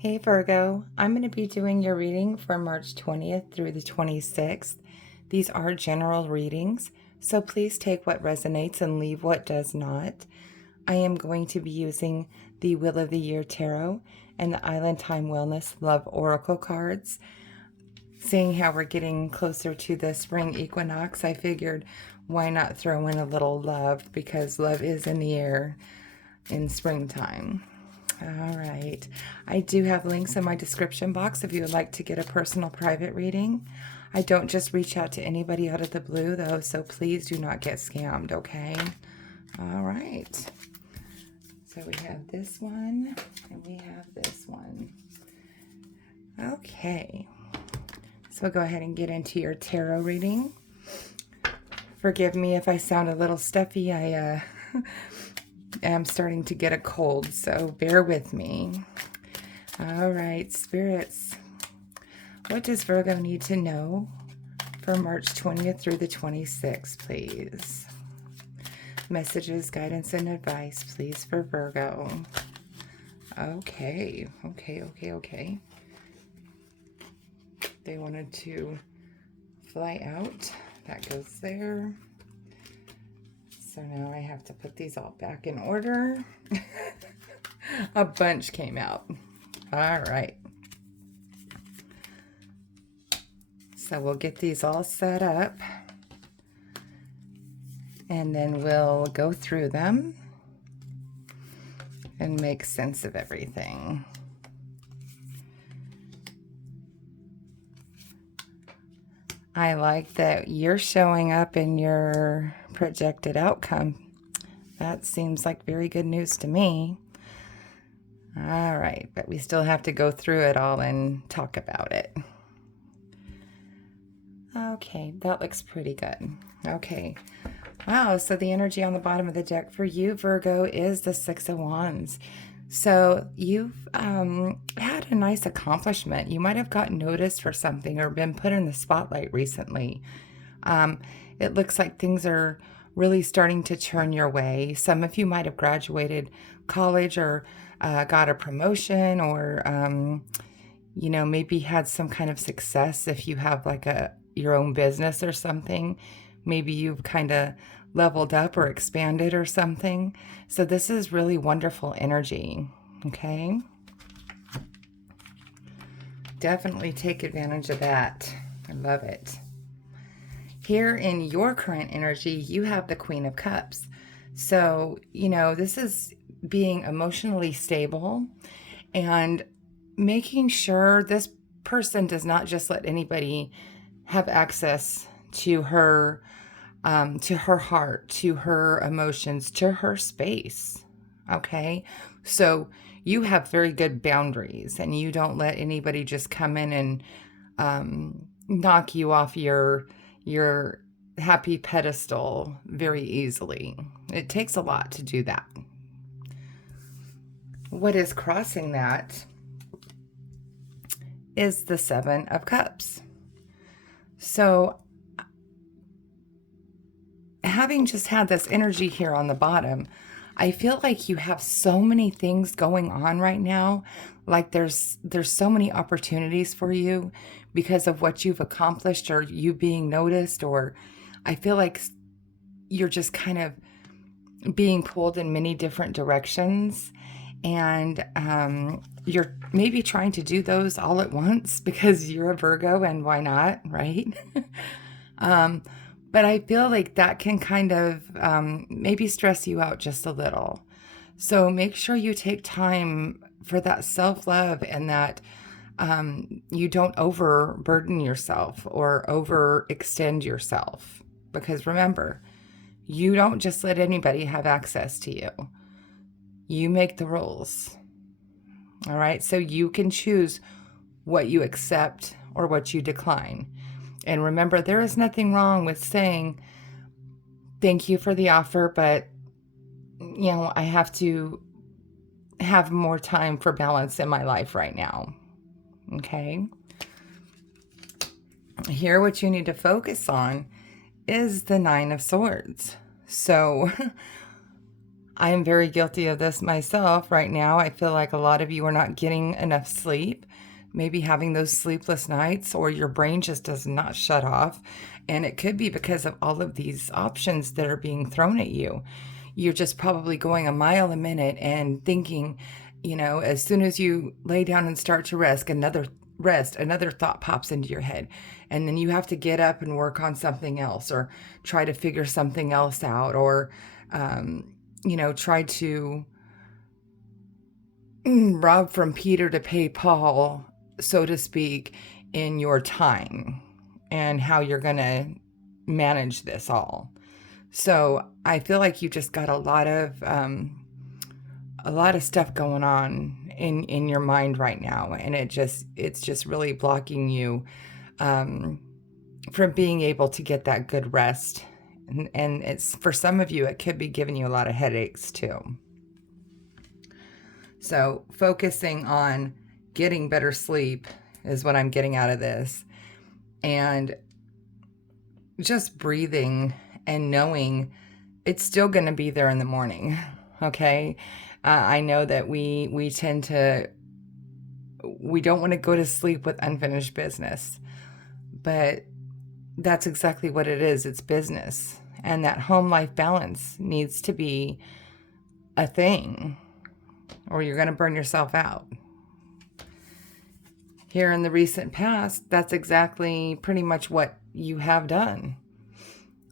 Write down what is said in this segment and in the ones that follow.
Hey Virgo, I'm going to be doing your reading for March 20th through the 26th. These are general readings, so please take what resonates and leave what does not. I am going to be using the Wheel of the Year Tarot and the Island Time Wellness Love Oracle cards. Seeing how we're getting closer to the spring equinox, I figured why not throw in a little love, because love is in the air in springtime. All right. I do have links in my description box if you would like to get a personal private reading. I don't just reach out to anybody out of the blue, though, so please do not get scammed, okay? All right. So we have this one, and we have this one. Okay. So go ahead and get into your tarot reading. Forgive me if I sound a little stuffy. I am starting to get a cold, so bear with me. All right, spirits. What does Virgo need to know for March 20th through the 26th, please? Messages, guidance, and advice, please, for Virgo. Okay. They wanted to fly out. That goes there. So now I have to put these all back in order. A bunch came out. All right. So we'll get these all set up. And then we'll go through them and make sense of everything. I like that you're showing up in your projected outcome. That seems like very good news to me. All right, but we still have to go through it all and talk about it. Okay, that looks pretty good. Okay. Wow, so the energy on the bottom of the deck for you, Virgo, is the Six of Wands. So you've had a nice accomplishment. You might have gotten noticed for something or been put in the spotlight recently. It looks like things are really starting to turn your way. Some of you might have graduated college or got a promotion, or maybe had some kind of success. If you have like your own business or something, maybe you've kind of leveled up or expanded or something. So this is really wonderful energy, okay? Definitely take advantage of that. I love it. Here in your current energy, you have the Queen of Cups. So, this is being emotionally stable and making sure this person does not just let anybody have access to her heart, to her emotions, to her space. Okay. So you have very good boundaries, and you don't let anybody just come in and knock you off your happy pedestal very easily. It takes a lot to do that. What is crossing that is the Seven of Cups. So having just had this energy here on the bottom, I feel like you have so many things going on right now. Like there's so many opportunities for you because of what you've accomplished, or you being noticed, or I feel like you're just kind of being pulled in many different directions. And you're maybe trying to do those all at once because you're a Virgo, and why not, right? But I feel like that can kind of maybe stress you out just a little. So make sure you take time for that self-love, and that you don't overburden yourself or overextend yourself. Because remember, you don't just let anybody have access to you. You make the rules. All right? So you can choose what you accept or what you decline. And remember, there is nothing wrong with saying, thank you for the offer, but, I have to have more time for balance in my life right now. Okay? Here, what you need to focus on is the Nine of Swords. So I am very guilty of this myself right now. I feel like a lot of you are not getting enough sleep, maybe having those sleepless nights, or your brain just does not shut off. And it could be because of all of these options that are being thrown at you. You're just probably going a mile a minute and thinking, as soon as you lay down and start to another thought pops into your head. And then you have to get up and work on something else, or try to figure something else out, or, try to rob from Peter to pay Paul, so to speak, in your time and how you're going to manage this all. So I feel like you just got a lot of stuff going on in your mind right now, and it's just really blocking you from being able to get that good rest. And it's, for some of you, it could be giving you a lot of headaches too. So focusing on getting better sleep is what I'm getting out of this. And just breathing and knowing it's still going to be there in the morning. Okay. I know that we don't want to go to sleep with unfinished business, but that's exactly what it is. It's business. And that home life balance needs to be a thing, or you're going to burn yourself out. Here in the recent past, that's exactly pretty much what you have done.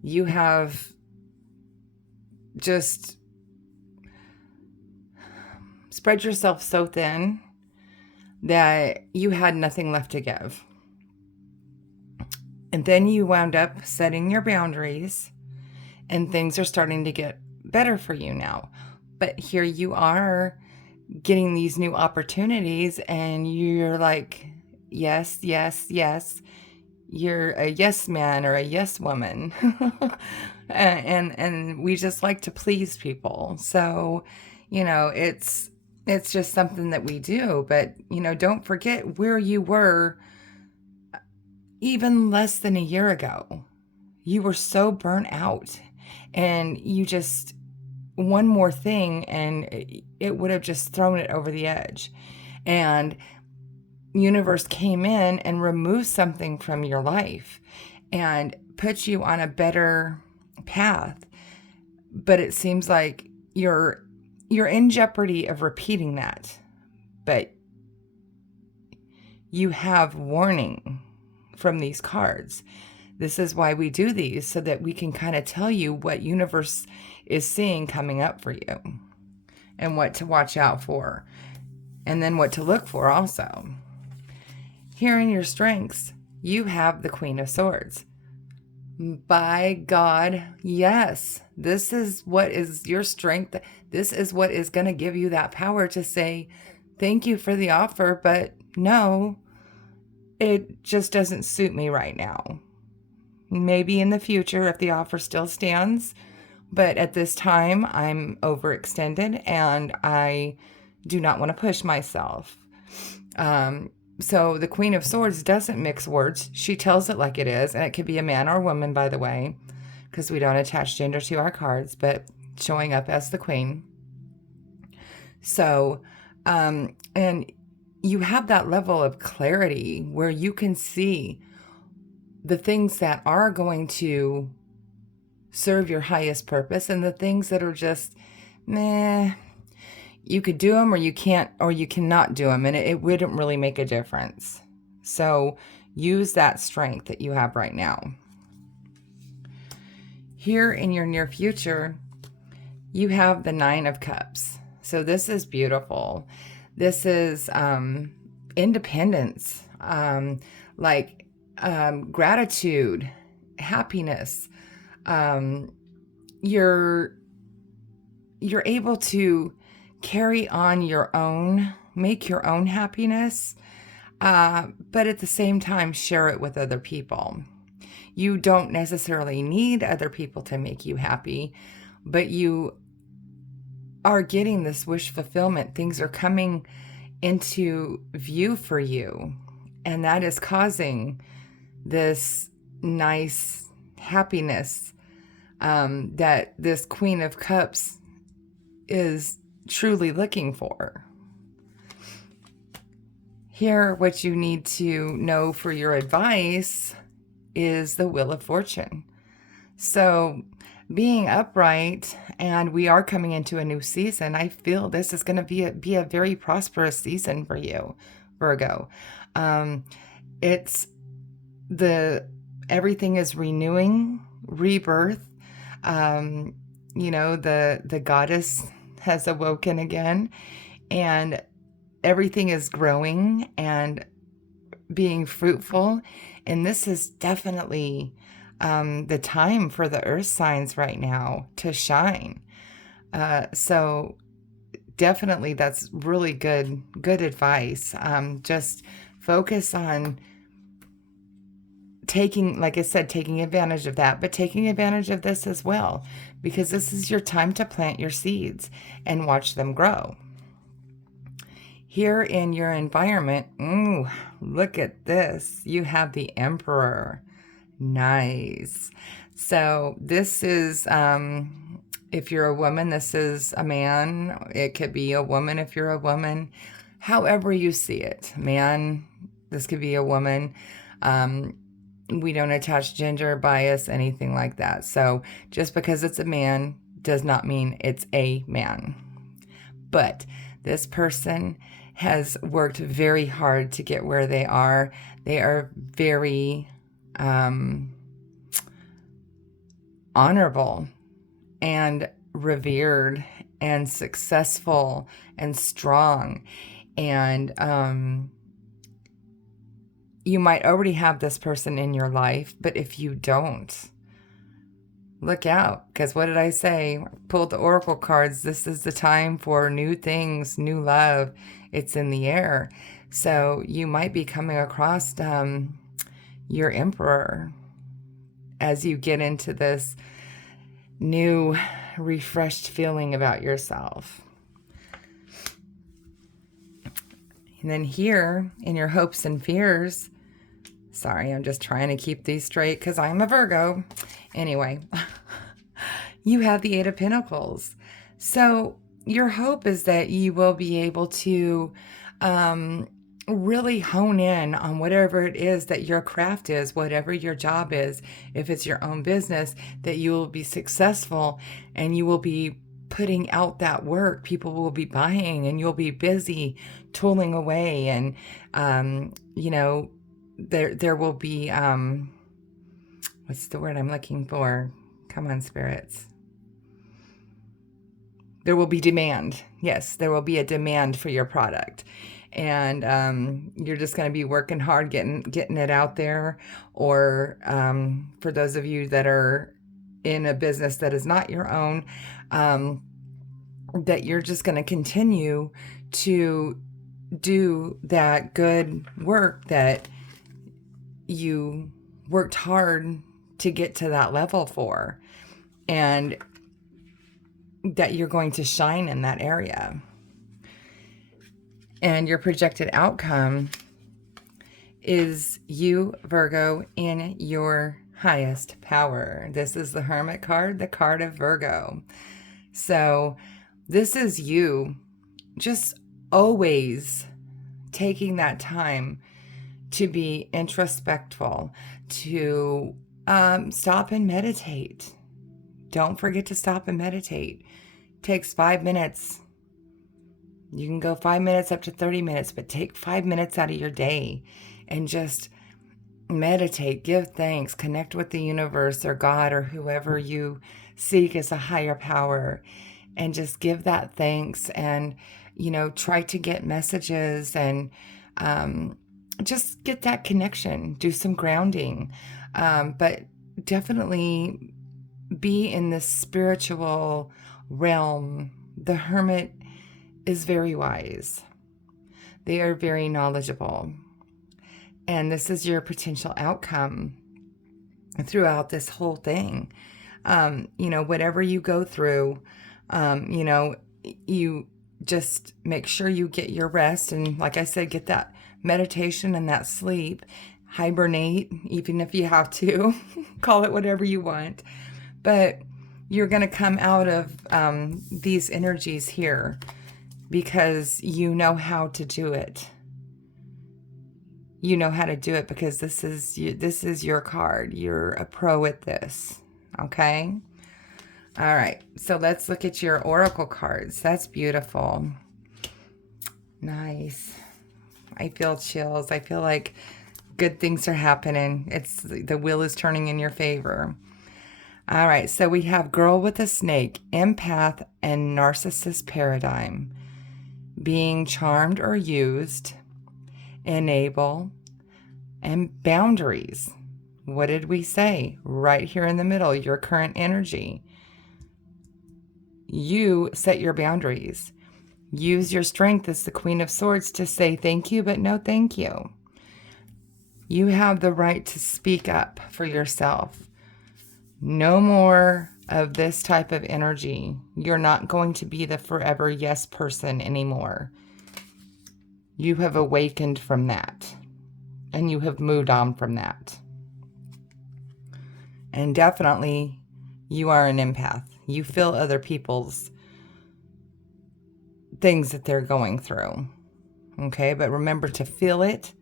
You have just spread yourself so thin that you had nothing left to give. And then you wound up setting your boundaries, and things are starting to get better for you now. But here you are getting these new opportunities, and you're like, yes, yes, yes. You're a yes man or a yes woman. and we just like to please people. So, it's just something that we do. But, don't forget where you were even less than a year ago. You were so burnt out, and you just, one more thing and it would have just thrown it over the edge. And universe came in and removed something from your life and put you on a better path. But it seems like you're in jeopardy of repeating that. But you have warning from these cards. This is why we do these, so that we can kind of tell you what universe is seeing coming up for you, and what to watch out for, and then what to look for also. Here in your strengths, you have the Queen of Swords. By God, yes, this is what is your strength. This is what is going to give you that power to say, thank you for the offer, but no, it just doesn't suit me right now. Maybe in the future, if the offer still stands, but at this time, I'm overextended and I do not want to push myself. So the Queen of Swords doesn't mix words. She tells it like it is, and it could be a man or a woman, by the way, because we don't attach gender to our cards, but showing up as the Queen. So, and you have that level of clarity where you can see the things that are going to serve your highest purpose, and the things that are just, meh, you could do them, or you can't, or you cannot do them, and it wouldn't really make a difference. So use that strength that you have right now. Here in your near future, you have the Nine of Cups. So this is beautiful. This is independence, gratitude, happiness. You're able to carry on your own, make your own happiness, but at the same time, share it with other people. You don't necessarily need other people to make you happy, but you are getting this wish fulfillment. Things are coming into view for you, and that is causing this nice happiness that this Queen of Cups is truly looking for. Here, what you need to know for your advice is the Wheel of Fortune. So being upright, and we are coming into a new season, I feel this is going to be a very prosperous season for you, Virgo. It's everything is renewing, rebirth. The goddess has awoken again, and everything is growing and being fruitful. And this is definitely the time for the earth signs right now to shine. So definitely that's really good advice. Just focus on taking, like I said, taking advantage of that, but taking advantage of this as well, because this is your time to plant your seeds and watch them grow. Here in your environment, look at this. You have the Emperor. Nice. So this is, if you're a woman, this is a man. It could be a woman if you're a woman. However you see it. Man, this could be a woman. We don't attach gender bias, anything like that. So just because it's a man does not mean it's a man. But this person has worked very hard to get where they are. They are very honorable and revered and successful and strong. And you might already have this person in your life, but if you don't, look out, because what did I say? Pulled the oracle cards. This is the time for new things, new love. It's in the air. So you might be coming across your Emperor as you get into this new, refreshed feeling about yourself. And then here in your hopes and fears, sorry, I'm just trying to keep these straight because I'm a Virgo. Anyway, you have the Eight of Pentacles. So your hope is that you will be able to really hone in on whatever it is that your craft is, whatever your job is. If it's your own business, that you will be successful and you will be putting out that work. People will be buying and you'll be busy tooling away. And, there will be, what's the word I'm looking for? Come on, spirits. There will be demand. Yes, there will be a demand for your product. And you're just going to be working hard getting it out there. Or for those of you that are in a business that is not your own, that you're just going to continue to do that good work that you worked hard to get to that level for, and that you're going to shine in that area. And your projected outcome is you, Virgo, in your highest power. This is the Hermit card, the card of Virgo. So this is you just always taking that time to be introspectful, to stop and meditate. Don't forget to stop and meditate. It takes 5 minutes. You can go 5 minutes up to 30 minutes, but take 5 minutes out of your day and just meditate, give thanks, connect with the universe or God or whoever you seek as a higher power, and just give that thanks and, try to get messages and just get that connection, do some grounding, but definitely be in this spiritual realm. The Hermit is very wise. They are very knowledgeable. And this is your potential outcome throughout this whole thing. Whatever you go through, you just make sure you get your rest. And like I said, get that meditation and that sleep. Hibernate, even if you have to. Call it whatever you want. But you're going to come out of these energies here because you know how to do it. You know how to do it because this is your card. You're a pro at this. Okay? All right. So let's look at your oracle cards. That's beautiful. Nice. I feel chills. I feel like good things are happening. The wheel is turning in your favor. All right. So we have girl with a snake, empath, and narcissist paradigm. Being charmed or used, enable, and boundaries. What did we say? Right here in the middle, your current energy. You set your boundaries. Use your strength as the Queen of Swords to say thank you, but no thank you. You have the right to speak up for yourself. No more of this type of energy. You're not going to be the forever yes person anymore. You have awakened from that. And you have moved on from that. And definitely, you are an empath. You feel other people's things that they're going through. Okay, but remember to feel it,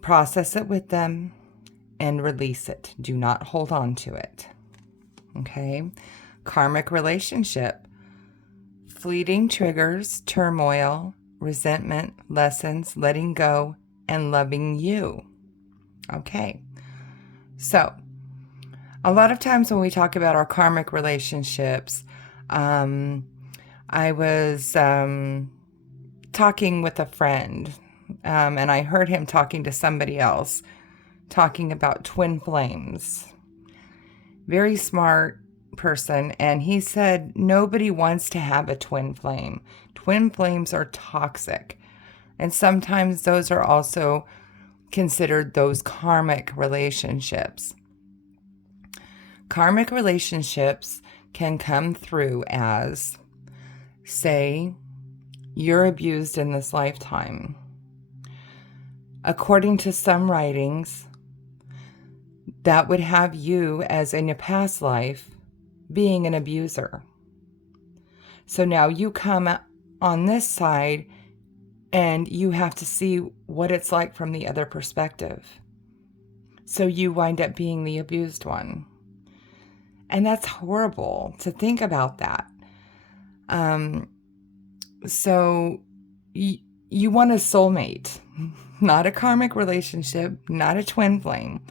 process it with them, and release it. Do not hold on to it. Okay, karmic relationship. Fleeting triggers, turmoil, resentment, lessons, letting go, and loving you. Okay, so a lot of times when we talk about our karmic relationships, I was talking with a friend, and I heard him talking to somebody else, talking about twin flames. Very smart person, and he said nobody wants to have a twin flame. Twin flames are toxic, and sometimes those are also considered those karmic relationships. Karmic relationships can come through as, say, you're abused in this lifetime. According to some writings, that would have you, as in a past life, being an abuser. So now you come on this side and you have to see what it's like from the other perspective. So you wind up being the abused one. And that's horrible to think about that. So you want a soulmate, not a karmic relationship, not a twin flame.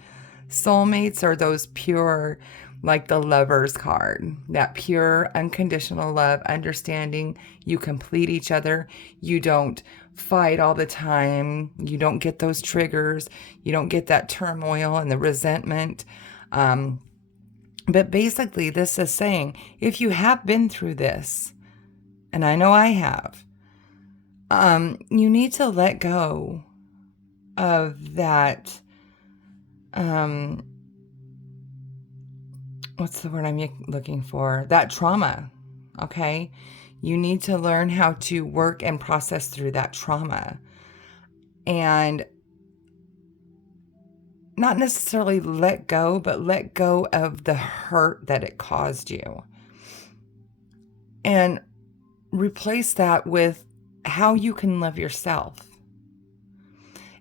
Soulmates are those pure, like the Lover's card, that pure, unconditional love, understanding. You complete each other. You don't fight all the time. You don't get those triggers. You don't get that turmoil and the resentment. But basically, this is saying, if you have been through this, and I know I have, you need to let go of that. What's the word I'm looking for? That trauma. Okay. You need to learn how to work and process through that trauma. And not necessarily let go, but let go of the hurt that it caused you. And replace that with how you can love yourself.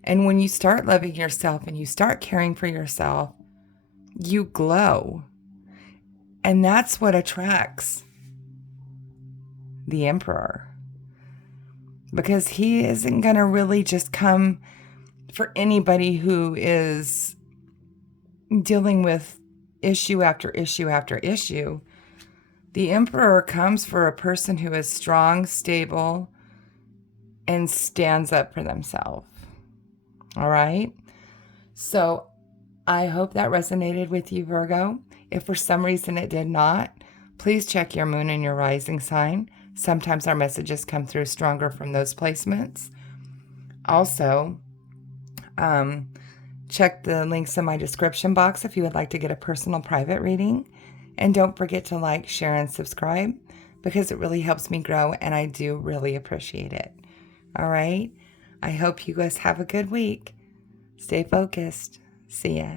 And when you start loving yourself and you start caring for yourself, you glow. And that's what attracts the Emperor. Because he isn't going to really just come for anybody who is dealing with issue after issue after issue. The Emperor comes for a person who is strong, stable, and stands up for themselves. All right? So I hope that resonated with you, Virgo. If for some reason it did not, please check your moon and your rising sign. Sometimes our messages come through stronger from those placements. Also, check the links in my description box if you would like to get a personal private reading. And don't forget to like, share, and subscribe because it really helps me grow and I do really appreciate it. All right? I hope you guys have a good week. Stay focused. See ya.